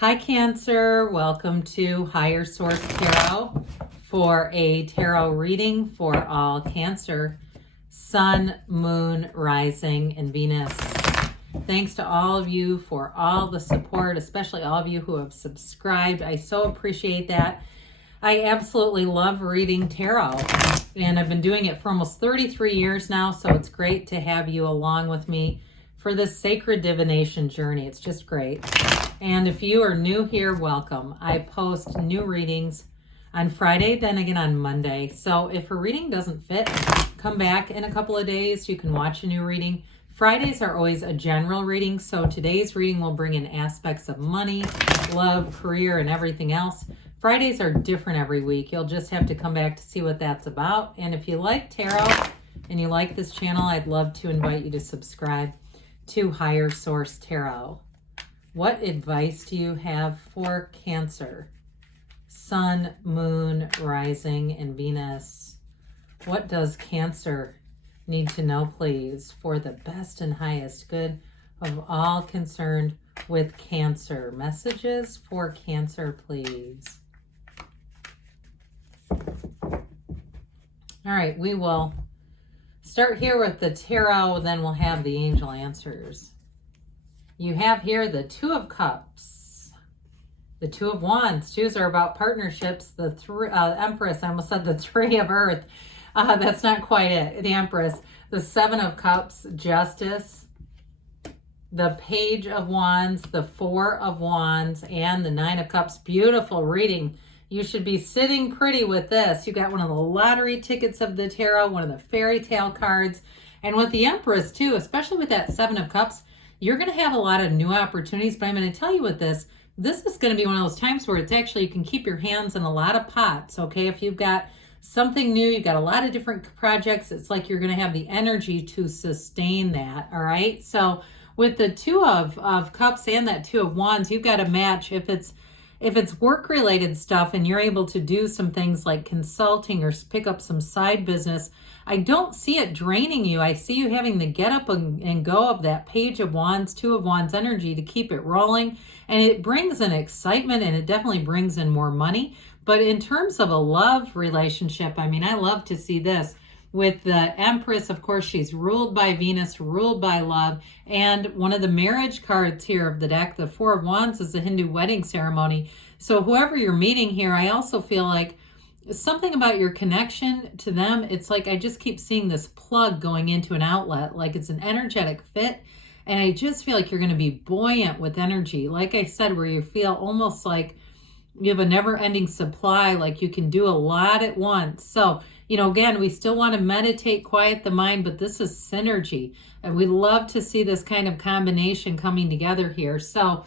Hi Cancer, welcome to Higher Source Tarot for a tarot reading for all Cancer, Sun, Moon, Rising, and Venus. Thanks to all of you for all the support, especially all of you who have subscribed. I so appreciate that. I absolutely love reading tarot, and I've been doing it for almost 33 years now, so it's great to have you along with me for this sacred divination journey. It's just great. And if you are new here, welcome. I post new readings on Friday, then again on Monday. So if a reading doesn't fit, come back in a couple of days. You can watch a new reading. Fridays are always a general reading, so today's reading will bring in aspects of money, love, career, and everything else. Fridays are different every week. You'll just have to come back to see what that's about. And if you like tarot and you like this channel, I'd love to invite you to subscribe to Higher Source Tarot. What advice do you have for Cancer? Sun, Moon, Rising, and Venus. What does Cancer need to know, please, for the best and highest good of all concerned with Cancer? Messages for Cancer, please. All right, we will start here with the tarot, then we'll have the angel answers. You have here the Two of Cups, the Two of Wands. Twos are about partnerships. The Empress, I almost said the Three of Earth. That's not quite it. The Empress. The Seven of Cups, Justice. The Page of Wands, the Four of Wands, and the Nine of Cups. Beautiful reading. You should be sitting pretty with this. You got one of the lottery tickets of the tarot, one of the fairy tale cards. And with the Empress too, especially with that Seven of Cups, you're going to have a lot of new opportunities. But I'm going to tell you with this is going to be one of those times where it's actually, you can keep your hands in a lot of pots, okay? If you've got something new, you've got a lot of different projects, it's like you're going to have the energy to sustain that, all right? So with the Two of Cups and that Two of Wands, you've got to match. If it's work-related stuff and you're able to do some things like consulting or pick up some side business, I don't see it draining you. I see you having the get up and go of that Page of Wands, Two of Wands energy to keep it rolling. And it brings an excitement, and it definitely brings in more money. But in terms of a love relationship, I mean, I love to see this. With the Empress, of course, she's ruled by Venus, ruled by love. And one of the marriage cards here of the deck, the Four of Wands, is the Hindu wedding ceremony. So whoever you're meeting here, I also feel like something about your connection to them, it's like I just keep seeing this plug going into an outlet, like it's an energetic fit. And I just feel like you're going to be buoyant with energy. Like I said, where you feel almost like you have a never-ending supply, like you can do a lot at once. So, you know, again, we still want to meditate, quiet the mind, but this is synergy. And we love to see this kind of combination coming together here. So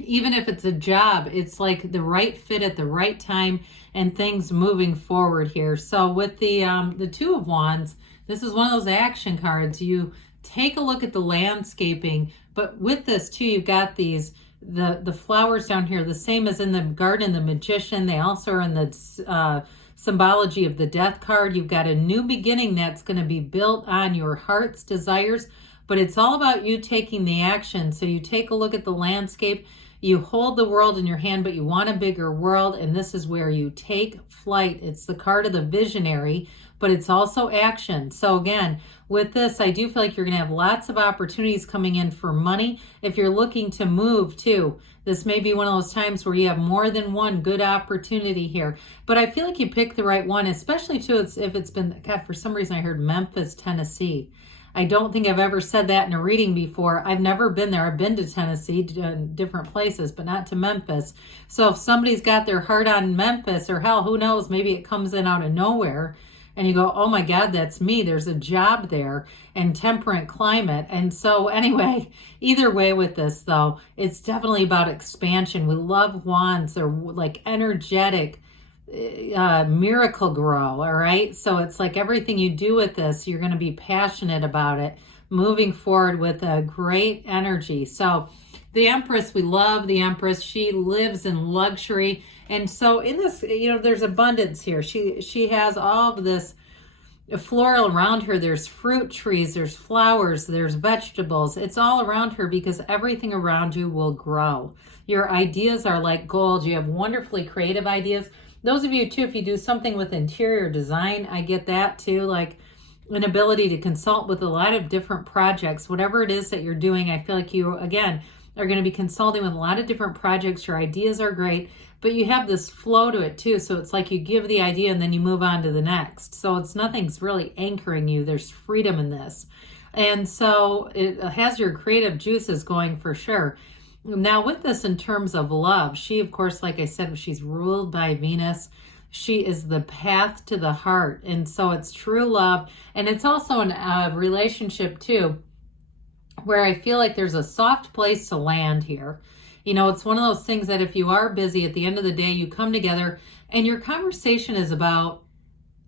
even if it's a job, it's like the right fit at the right time and things moving forward here. So with the Two of Wands, this is one of those action cards. You take a look at the landscaping, but with this too, you've got these the flowers down here, the same as in the garden, the Magician. They also are in the symbology of the Death card. You've got a new beginning that's going to be built on your heart's desires, but it's all about you taking the action. So you take a look at the landscape, you hold the world in your hand, but you want a bigger world, and this is where you take flight. It's the card of the visionary, but it's also action. So again, with this, I do feel like you're going to have lots of opportunities coming in for money. If you're looking to move too, this may be one of those times where you have more than one good opportunity here. But I feel like you picked the right one, especially too if it's been, God, for some reason I heard Memphis, Tennessee. I don't think I've ever said that in a reading before. I've never been there. I've been to Tennessee, different places, but not to Memphis. So if somebody's got their heart on Memphis, or hell, who knows, maybe it comes in out of nowhere and you go, oh my God, that's me. There's a job there, and temperate climate. And so anyway, either way with this though, it's definitely about expansion. We love wands. They're like energetic, miracle grow. All right. So it's like everything you do with this, you're going to be passionate about it, moving forward with a great energy. So the Empress, we love the Empress. She lives in luxury. And so in this, you know, there's abundance here. She has all of this floral around her. There's fruit trees, there's flowers, there's vegetables. It's all around her because everything around you will grow. Your ideas are like gold. You have wonderfully creative ideas. Those of you too, if you do something with interior design, I get that too, like an ability to consult with a lot of different projects. Whatever it is that you're doing, I feel like you, again, are going to be consulting with a lot of different projects. Your ideas are great, but you have this flow to it too. So it's like you give the idea and then you move on to the next. So it's nothing's really anchoring you. There's freedom in this. And so it has your creative juices going for sure. Now with this in terms of love, she, of course, like I said, she's ruled by Venus. She is the path to the heart. And so it's true love. And it's also a relationship too, where I feel like there's a soft place to land here. You know, it's one of those things that if you are busy, at the end of the day, you come together and your conversation is about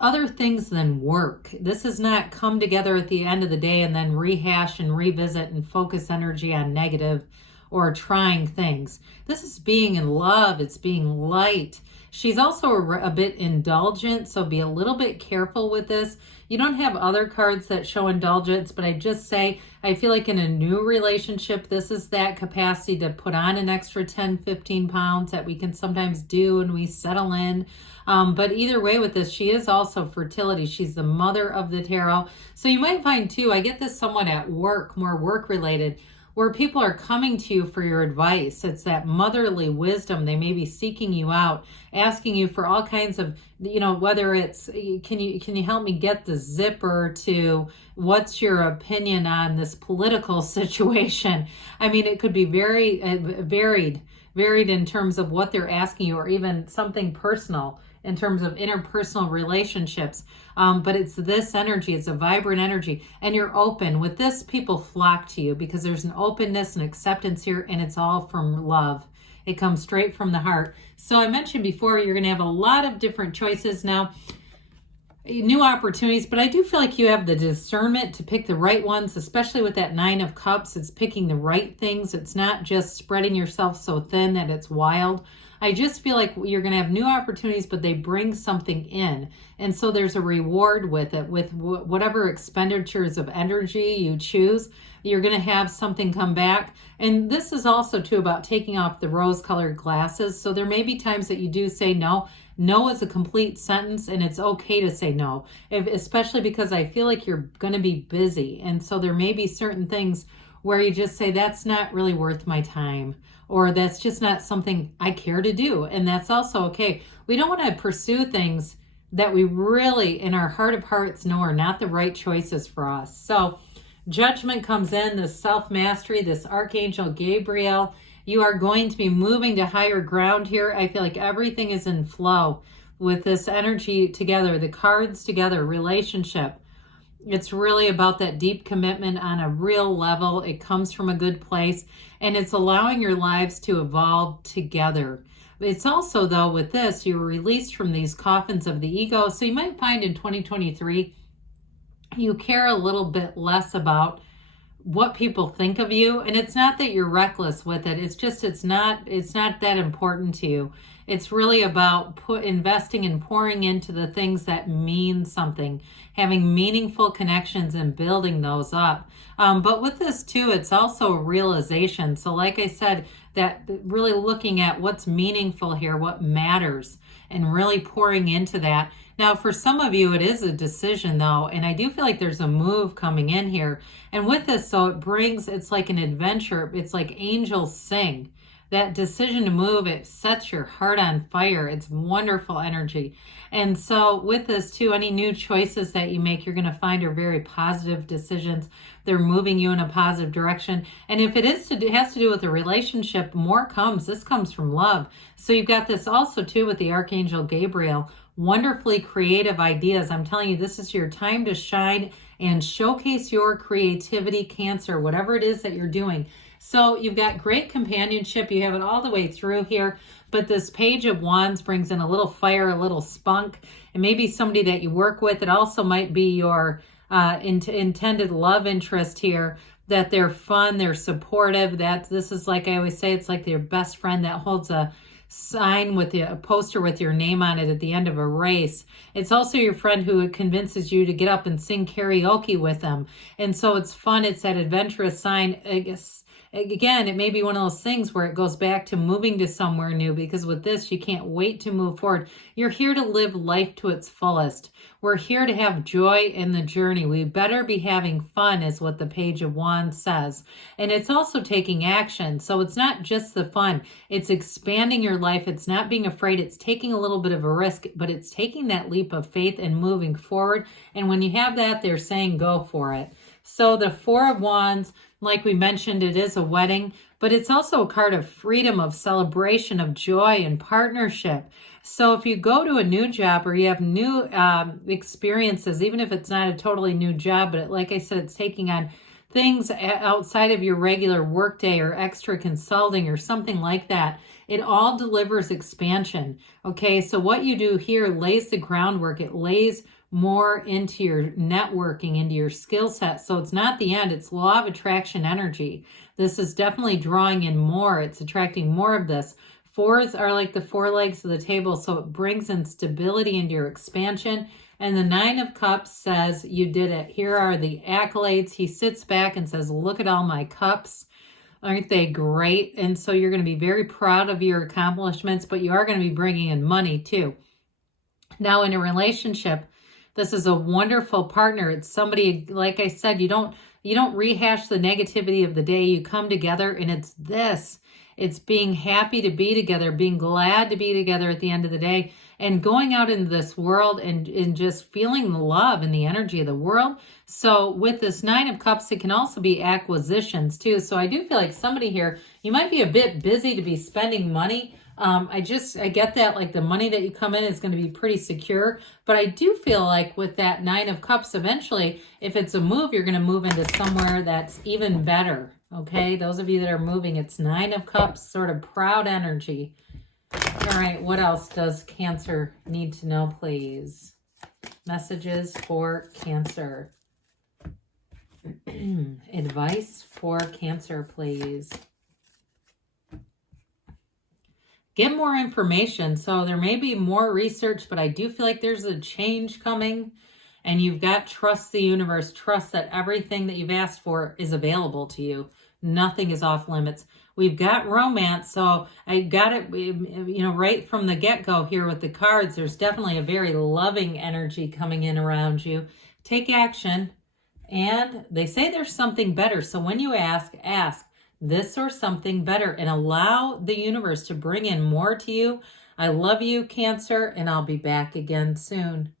other things than work. This is not come together at the end of the day and then rehash and revisit and focus energy on negative or trying things. This is being in love. It's being light. She's also a bit indulgent, so be a little bit careful with this. You don't have other cards that show indulgence, but I just say, I feel like in a new relationship, this is that capacity to put on an extra 10, 15 pounds that we can sometimes do and we settle in. But either way with this, she is also fertility. She's the mother of the tarot. So you might find too, I get this somewhat at work, more work related, where people are coming to you for your advice. It's that motherly wisdom. They may be seeking you out, asking you for all kinds of, you know, whether it's, can you help me get the zipper, to what's your opinion on this political situation? I mean, it could be very varied in terms of what they're asking you, or even something personal in terms of interpersonal relationships. But it's this energy, it's a vibrant energy, and you're open. With this, people flock to you because there's an openness and acceptance here, and it's all from love. It comes straight from the heart. So I mentioned before, you're going to have a lot of different choices now, new opportunities, but I do feel like you have the discernment to pick the right ones, especially with that 9 of Cups. It's picking the right things. It's not just spreading yourself so thin that it's wild. I just feel like you're going to have new opportunities, but they bring something in. And so there's a reward with it. With whatever expenditures of energy you choose, you're going to have something come back. And this is also too about taking off the rose-colored glasses. So there may be times that you do say no. No is a complete sentence, and it's okay to say no, especially because I feel like you're going to be busy. And so there may be certain things where you just say, that's not really worth my time, or that's just not something I care to do. And that's also okay. We don't want to pursue things that we really, in our heart of hearts, know are not the right choices for us. So Judgment comes in, this self-mastery, this Archangel Gabriel. You are going to be moving to higher ground here. I feel like everything is in flow with this energy together, the cards together, relationship. It's really about that deep commitment on a real level. It comes from a good place, and it's allowing your lives to evolve together. It's also, though, with this, you're released from these coffins of the ego. So you might find in 2023, you care a little bit less about what people think of you. And it's not that you're reckless with it. It's just, it's not that important to you. It's really about investing and pouring into the things that mean something, having meaningful connections and building those up. But with this too, it's also a realization. So like I said, that really looking at what's meaningful here, what matters, and really pouring into that. Now, for some of you, it is a decision though, and I do feel like there's a move coming in here. And with this, so it's like an adventure. It's like angels sing. That decision to move, it sets your heart on fire. It's wonderful energy. And so with this too, any new choices that you make, you're going to find are very positive decisions. They're moving you in a positive direction. And if it has to do with a relationship, more comes. This comes from love. So you've got this also too with the Archangel Gabriel. Wonderfully creative ideas. I'm telling you, this is your time to shine and showcase your creativity, Cancer, whatever it is that you're doing. So you've got great companionship. You have it all the way through here. But this Page of Wands brings in a little fire, a little spunk. And maybe somebody that you work with. It also might be your intended love interest here. That they're fun, they're supportive. That this is, like I always say, it's like your best friend that holds a sign with a poster with your name on it at the end of a race. It's also your friend who convinces you to get up and sing karaoke with them. And so it's fun. It's that adventurous sign. I guess, again, it may be one of those things where it goes back to moving to somewhere new, because with this, you can't wait to move forward. You're here to live life to its fullest. We're here to have joy in the journey. We better be having fun, is what the Page of Wands says. And it's also taking action. So it's not just the fun. It's expanding your life. It's not being afraid. It's taking a little bit of a risk, but it's taking that leap of faith and moving forward. And when you have that, they're saying go for it. So the Four of Wands, like we mentioned, it is a wedding, but it's also a card of freedom, of celebration, of joy and partnership. So if you go to a new job or you have new experiences, even if it's not a totally new job, but like I said, it's taking on things outside of your regular workday or extra consulting or something like that, it all delivers expansion. Okay, so what you do here lays the groundwork. It lays more into your networking, into your skill set. So it's not the end, it's law of attraction energy. This is definitely drawing in more. It's attracting more of this. Fours are like the four legs of the table, so it brings in stability into your expansion. And the Nine of Cups says you did it. Here are the accolades. He sits back and says, look at all my cups. Aren't they great? And so you're going to be very proud of your accomplishments, but you are going to be bringing in money too. Now in a relationship, this is a wonderful partner. It's somebody, like I said, you don't rehash the negativity of the day. You come together and it's this. It's being happy to be together, being glad to be together at the end of the day, and going out into this world and just feeling the love and the energy of the world. So with this Nine of Cups, it can also be acquisitions too. So I do feel like somebody here, you might be a bit busy to be spending money. I get that, like the money that you come in is going to be pretty secure, but I do feel like with that Nine of Cups, eventually, if it's a move, you're going to move into somewhere that's even better. Okay, those of you that are moving, it's Nine of Cups, sort of proud energy. All right, what else does Cancer need to know, please? Messages for Cancer. Advice for Cancer, please. Get more information. So there may be more research, but I do feel like there's a change coming. And you've got trust the universe, trust that everything that you've asked for is available to you. Nothing is off limits. We've got romance, so I got it, right from the get-go here with the cards. There's definitely a very loving energy coming in around you. Take action, and they say there's something better. So when you ask this or something better, and allow the universe to bring in more to you. I love you, Cancer, and I'll be back again soon.